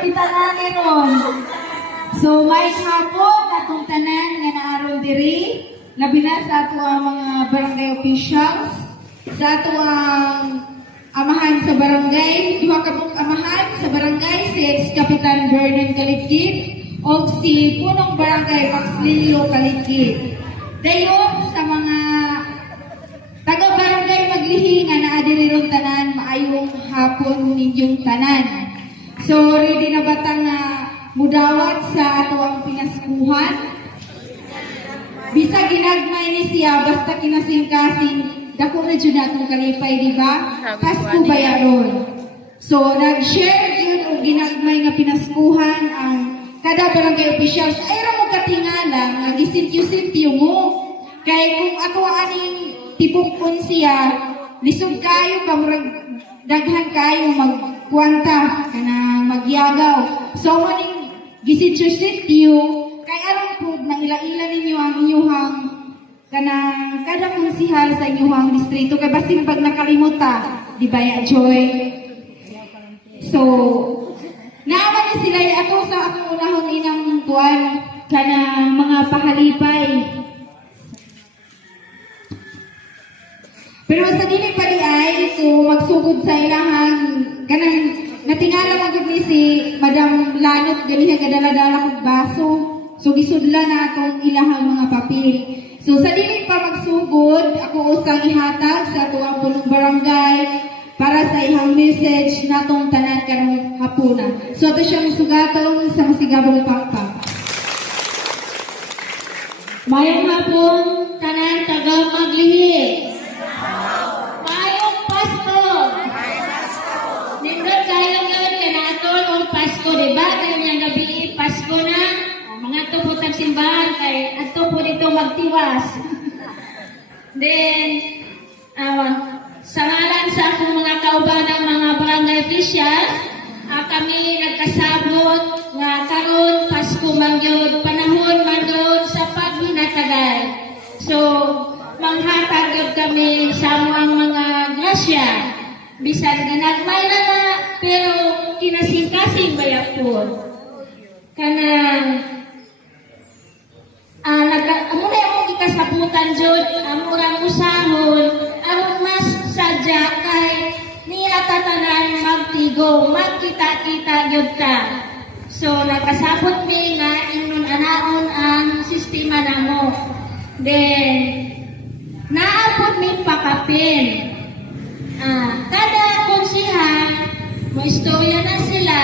Itanani ron. So, may hapon atong tanan nga naaron diri, labi na sa ato ang mga barangay officials, sa ato ang amahan sa barangay, duha ka pong amahan sa barangay, si ex-kapitan Vernon Kalikit, o si punong barangay Max Lilo Kalikit. Dayon sa mga taga-barangay maglihi nga naadiri ron tanan, maayong hapon ninyong tanan. So, ready na ba na mudawat sa ato ang pinaskuhan? Bisa ginagmay ni siya, basta kinasing-kasing, dako na dyan atong kalipay, di ba? Pasko ba yaron? So, nag-share yun o ginagmay nga pinaskuhan ang kada barangay officials. Ay, mo katingala, nga gisintyo-sintyo mo. Kaya kung ato aning tipong siya, lisod kayo, kamurag daghan kayo magkwanta, kana magyagaw. So, maning gisintyo-sintyo, kay aron po, nang ila-ila ninyo ang inyuhang kanang kada konsihal sa inyuhang distrito, kay basin pag nakalimuta, di ba ya, Joy? So, naaman ni sila ato sa atong unahon inang tuwan, kanang mga pahalipay. Pero sa dili pa ay, so magsugod sa ilahang, kanang natingala magod ni si Madam Lanot, ganiha kadala-dala kong baso. So gisudla na atong ilahang mga papel. So sa dili pa magsugod, ako usang ihatag sa tuwang punong barangay para sa ihang message natong tanan karong hapunan. So ito siyang sugaton sa masigabong pangpang. Mayong hapon, tanan taga maglihi. Mayong Pasko. Nindot kayo yun, kanaton o Pasko, diba? Kanyang gabi, Pasko na. Mga tuputang simbahan, kay ato po dito magtiwas. Then, sa ngalan sa akong mga kaubanang mga barangay officials, kami nagkasabot nga karon Pasko mangyod, panahon mangyod sa paghinatagay. So, manghatag gyud kami sa mga grasya. Bisan ginagmay na pero kinasing-kasing bayapon. Kanang amo na yung ikasabutan jud, amurang usahon, among mas sadya kay niya tatanan magtigo, magkita-kita gyud ta. So nakasabot mi nga ingon anaon ang sistema namo. Then naabot mi pakapin. Kada konsihan, mo istorya na sila